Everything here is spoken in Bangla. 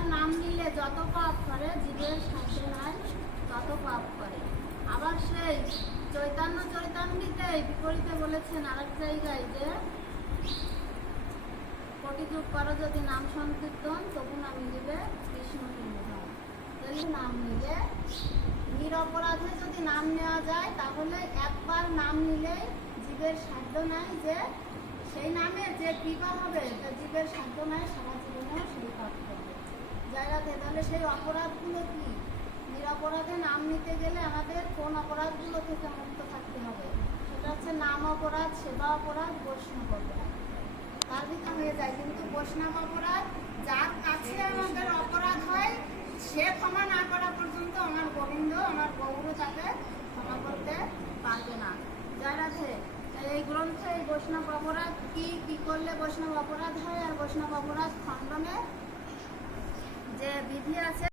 একবার নাম নিলে যত পাপ করে, জীবের সাথে নাই তত পাপ করে। আবার সেই চৈতন্য চৈতামৃতে বিপরীতে বলেছেন আরেক জায়গায় যে কোটি যুগ করো যদি নাম সংকীর্তন তবু না মিলিবে কৃষ্ণ নির্ধান। যদি নাম নিলে নিরপরাধে যদি নাম নেওয়া যায় তাহলে একবার নাম নিলেই জীবের সাধ্য নাই যে সেই নামে যে কৃপা হবে তা জীবের সাধ্য নাই সারা জীবনেও সেই পাপ করবে। জায়গাতে তাহলে সেই অপরাধগুলো কি? নিরপরাধে নাম নিতে গেলে আমাদের কোন অপরাধগুলো থেকে মুক্ত থাকতে হবে? সেটা হচ্ছে নাম অপরাধ, সেবা অপরাধ, বৈষ্ণব অপরাধ। তার ভিতরে হয়ে যায়, কিন্তু বৈষ্ণব অপরাধ যার কাছে আমাদের অপরাধ হয় সে ক্ষমা না করা পর্যন্ত আমার গোবিন্দ আমার গৌর তাকে ক্ষমা করতে পারবে না। যারা এই গ্রন্থে এই বৈষ্ণব অপরাধ কি কি করলে বৈষ্ণব অপরাধ হয় আর বৈষ্ণব অপরাধ খণ্ডনে যে বিধি আছে